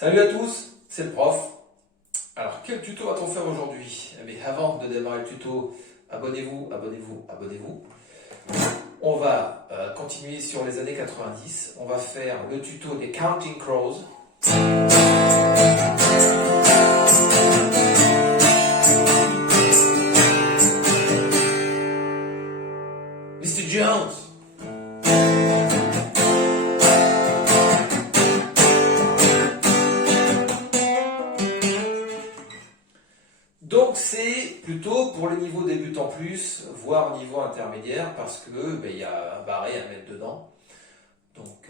Salut à tous, c'est le prof. Alors, quel tuto va-t-on faire aujourd'hui? Mais avant de démarrer le tuto, abonnez-vous. On va continuer sur les années 90. On va faire le tuto des Counting Crows. Mr. Jones. Donc c'est plutôt pour les niveaux débutants plus, voire niveau intermédiaire, parce que il y a un barré à mettre dedans. Donc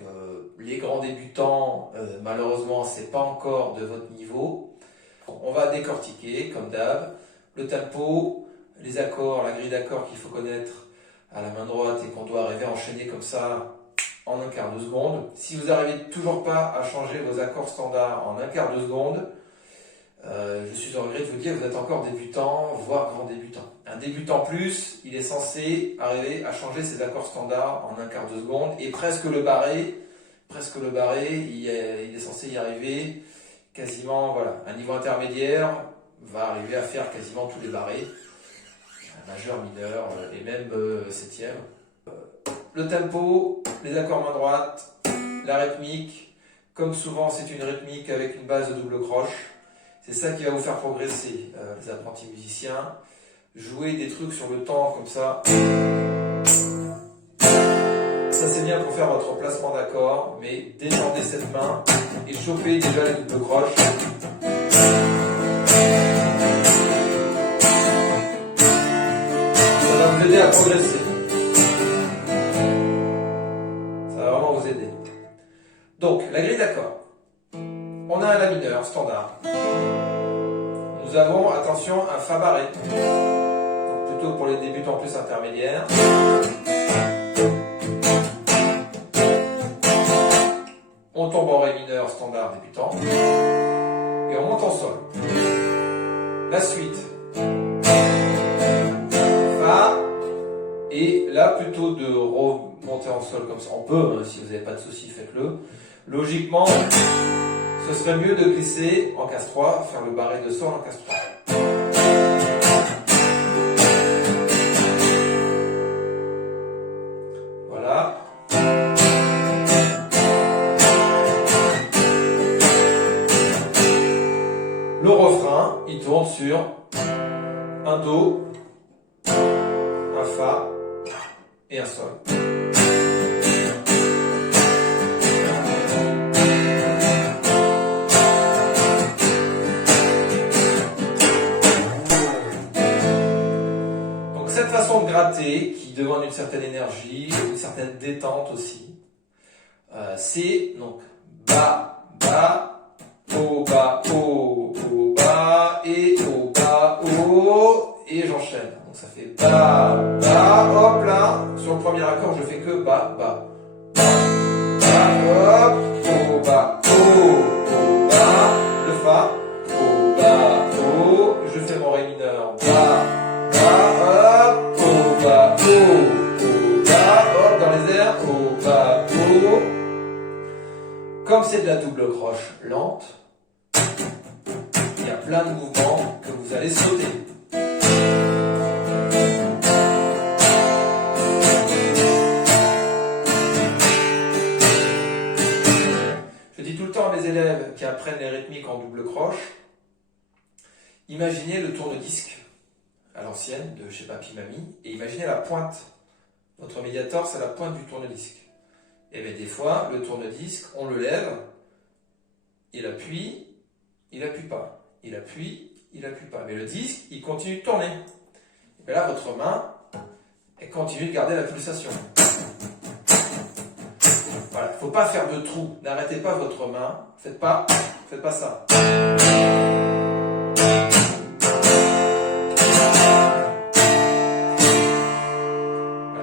les grands débutants, malheureusement, c'est pas encore de votre niveau. On va décortiquer, comme d'hab, le tempo, les accords, la grille d'accords qu'il faut connaître à la main droite et qu'on doit arriver à enchaîner comme ça en un quart de seconde. Si vous n'arrivez toujours pas à changer vos accords standards en un quart de seconde, je suis au regret de vous dire que vous êtes encore débutant, voire grand débutant. Un débutant plus, il est censé arriver à changer ses accords standards en un quart de seconde et presque le barré, il est censé y arriver quasiment, voilà. Un niveau intermédiaire va arriver à faire quasiment tous les barrés, majeur, mineur et même septième. Le tempo, les accords main droite, la rythmique, comme souvent c'est une rythmique avec une base de double croche. C'est ça qui va vous faire progresser, les apprentis musiciens. Jouer des trucs sur le temps comme ça. Ça c'est bien pour faire votre placement d'accord, mais détendez cette main et chopez déjà les doubles croches. Ça va vous aider à progresser. Ça va vraiment vous aider. Donc, la grille d'accords. On a un La mineur standard. Nous avons, attention, un Fa barré. Donc plutôt pour les débutants plus intermédiaires. On tombe en Ré mineur standard débutant. Et on monte en Sol. La suite. Fa. Et là, plutôt de remonter en Sol comme ça. On peut, si vous n'avez pas de souci, faites-le. Logiquement, ce serait mieux de glisser en casse-3, faire le barré de Sol en casse-3. Voilà. Le refrain, il tourne sur un Do, un Fa et un Sol. Cette façon de gratter, qui demande une certaine énergie, une certaine détente aussi, c'est donc bas, bas, haut, bas, haut, haut, bas, et haut, bas, haut, et j'enchaîne. Donc ça fait bas, bas, hop là, sur le premier accord je fais que bas, bas, bas, hop, haut, bas, haut, bas, le Fa, haut, bas, haut, je fais mon Ré mineur, bas, dans les airs, au bas, haut. Comme c'est de la double croche lente, il y a plein de mouvements que vous allez sauter. Je dis tout le temps à mes élèves qui apprennent les rythmiques en double croche, imaginez le tourne-disque à l'ancienne de chez Papy Mamie et imaginez la pointe. Votre médiator, c'est la pointe du tourne-disque. Et bien des fois, le tourne-disque, on le lève, il appuie pas. Il appuie pas. Mais le disque, il continue de tourner. Et bien là, votre main, elle continue de garder la pulsation. Voilà, il ne faut pas faire de trou. N'arrêtez pas votre main. Faites pas ça.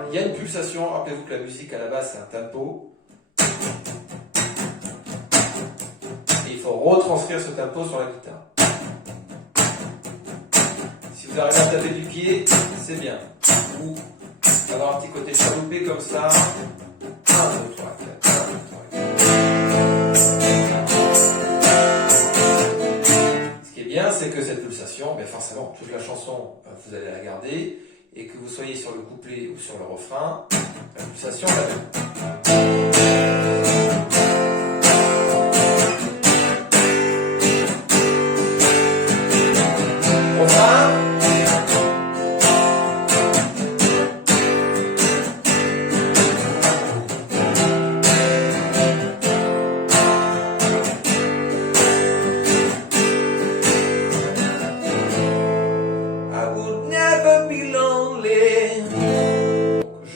Il y a une pulsation, rappelez-vous que la musique à la base c'est un tempo. Et il faut retranscrire ce tempo sur la guitare. Si vous arrivez à taper du pied, c'est bien. Ou avoir un petit côté chaloupé comme ça. 1, 2, 3, 4, 1, 2, 3, 4. mais forcément, toute la chanson, vous allez la garder, et que vous soyez sur le couplet ou sur le refrain, la pulsation est la même. Refrain.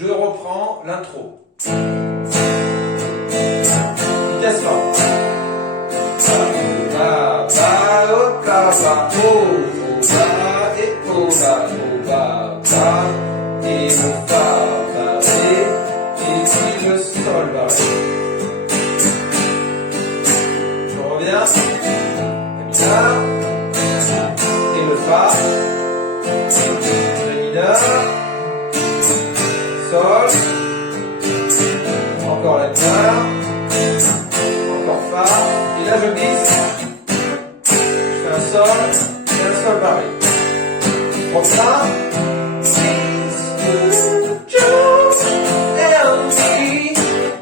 Je reprends l'intro. Vitesse forte. Ba, ba, oh, ba, ba, oh, ba, et oh, ba, et le fa, ba, et puis le sol, ba, je reviens. La mineur, et le fa, le mineur, sol, encore la mineur, encore fa, et là je glisse, je fais un sol, et un sol pareil. Refrain. Mr. Jones and me,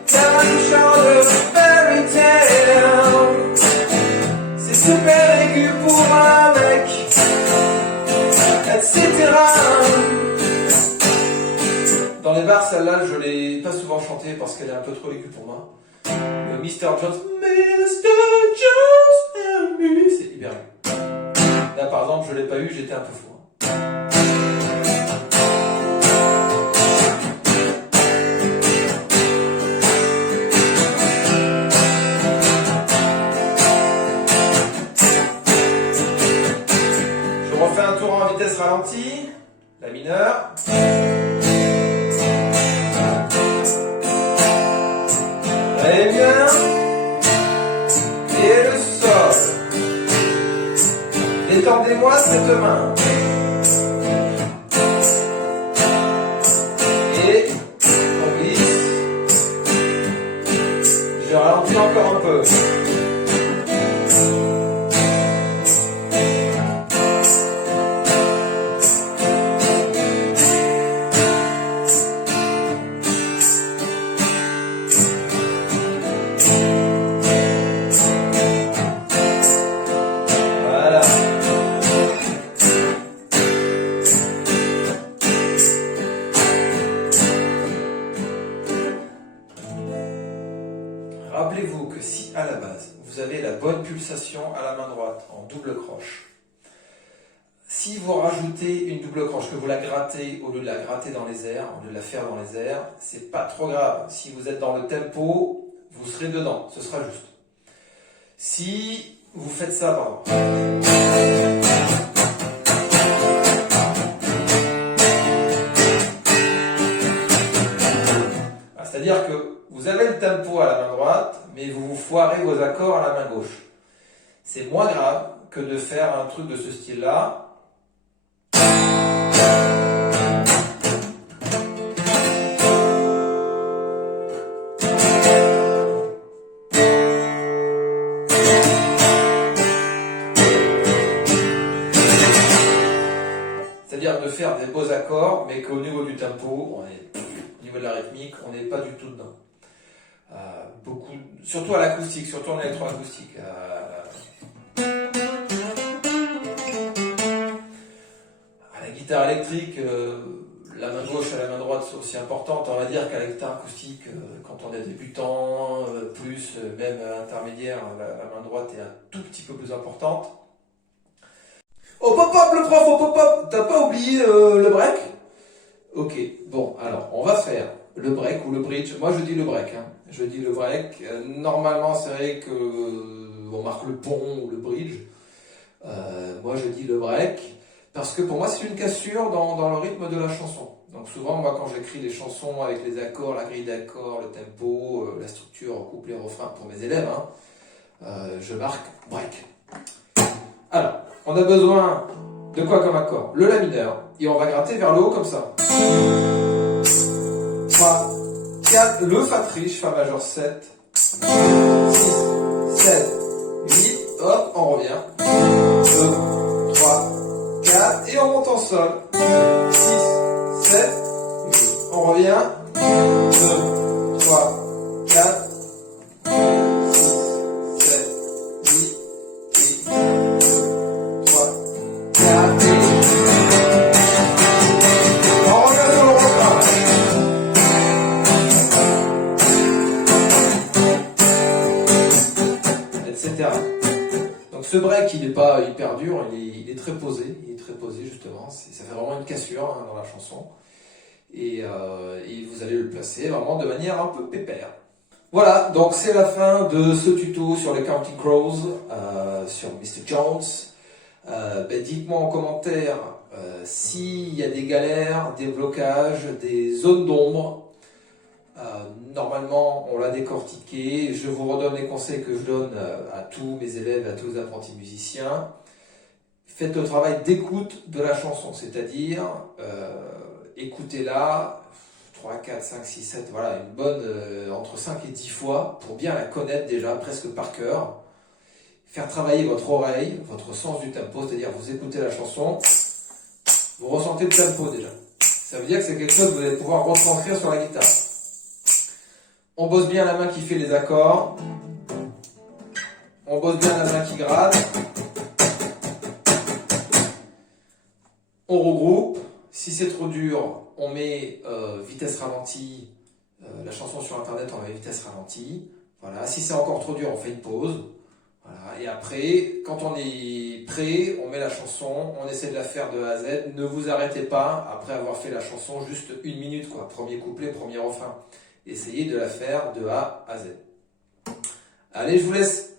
can show the fairy tale. C'est super aigu pour un mec, etc. Dans les bars, celle-là, je l'ai pas souvent chantée parce qu'elle est un peu trop aiguë pour moi. Le Mr. Jones and me, c'est hyper aigu. Là, par exemple, je l'ai pas eu, j'étais un peu fou. Je refais un tour en vitesse ralentie, la mineure. Très bien. Et le sol. Détendez-moi cette main. Et on glisse. Je ralentis encore un peu. Rappelez-vous que si à la base vous avez la bonne pulsation à la main droite en double croche, si vous rajoutez une double croche, que vous la grattez au lieu de la gratter dans les airs, au lieu de la faire dans les airs, c'est pas trop grave. Si vous êtes dans le tempo, vous serez dedans, ce sera juste. Si vous faites ça, pardon. C'est-à-dire que vous avez le tempo à la main droite, mais vous vous foirez vos accords à la main gauche. C'est moins grave que de faire un truc de ce style-là. C'est-à-dire de faire des beaux accords, mais qu'au niveau du tempo, au niveau de la rythmique, on n'est pas du tout dedans. Surtout à l'acoustique, surtout en électroacoustique. À la guitare électrique, la main gauche et la main droite sont aussi importantes. On va dire qu'à la guitare acoustique, quand on est débutant, même intermédiaire, la main droite est un tout petit peu plus importante. Oh pop pop le prof, oh pop pop, t'as pas oublié le break? Ok, bon, alors on va faire le break ou le bridge. Moi je dis le break, hein. Je dis le break. Normalement c'est vrai que on marque le pont ou le bridge. Moi je dis le break parce que pour moi c'est une cassure dans le rythme de la chanson. Donc souvent moi quand j'écris les chansons avec les accords, la grille d'accords, le tempo, la structure, couplet, refrain pour mes élèves, hein, je marque break. Alors, on a besoin de quoi comme accord? Le la mineur. Et on va gratter vers le haut comme ça. 3, 4, le fa triche, fa majeur 7, 6, 7, 8, hop, on revient. 2, 3, sol. 6, 7, 8. On revient. 2, 3, 4, 6, 7, 8, et 2, 3, 4, et... On revient sur le refrain. Etc. Donc ce break, il n'est pas hyper dur, il est très posé, justement, ça fait vraiment une cassure hein, dans la chanson. Et vous allez le placer vraiment de manière un peu pépère. Voilà, donc c'est la fin de ce tuto sur les Counting Crows, sur Mr. Jones. Dites-moi en commentaire s'il y a des galères, des blocages, des zones d'ombre. Normalement, on l'a décortiqué. Je vous redonne les conseils que je donne à tous mes élèves, à tous les apprentis musiciens. Faites le travail d'écoute de la chanson, c'est-à-dire écoutez-la 3, 4, 5, 6, 7, voilà, une bonne entre 5 et 10 fois pour bien la connaître déjà, presque par cœur. Faire travailler votre oreille, votre sens du tempo, c'est-à-dire vous écoutez la chanson, vous ressentez le tempo déjà. Ça veut dire que c'est quelque chose que vous allez pouvoir retranscrire sur la guitare. On bosse bien la main qui fait les accords. On bosse bien la main qui gratte. On regroupe. Si c'est trop dur, on met vitesse ralentie. La chanson sur internet, on met vitesse ralentie. Voilà. Si c'est encore trop dur, on fait une pause. Voilà. Et après, quand on est prêt, on met la chanson, on essaie de la faire de A à Z. Ne vous arrêtez pas après avoir fait la chanson juste 1 minute, quoi. Premier couplet, premier refrain. Essayez de la faire de A à Z. Allez, je vous laisse.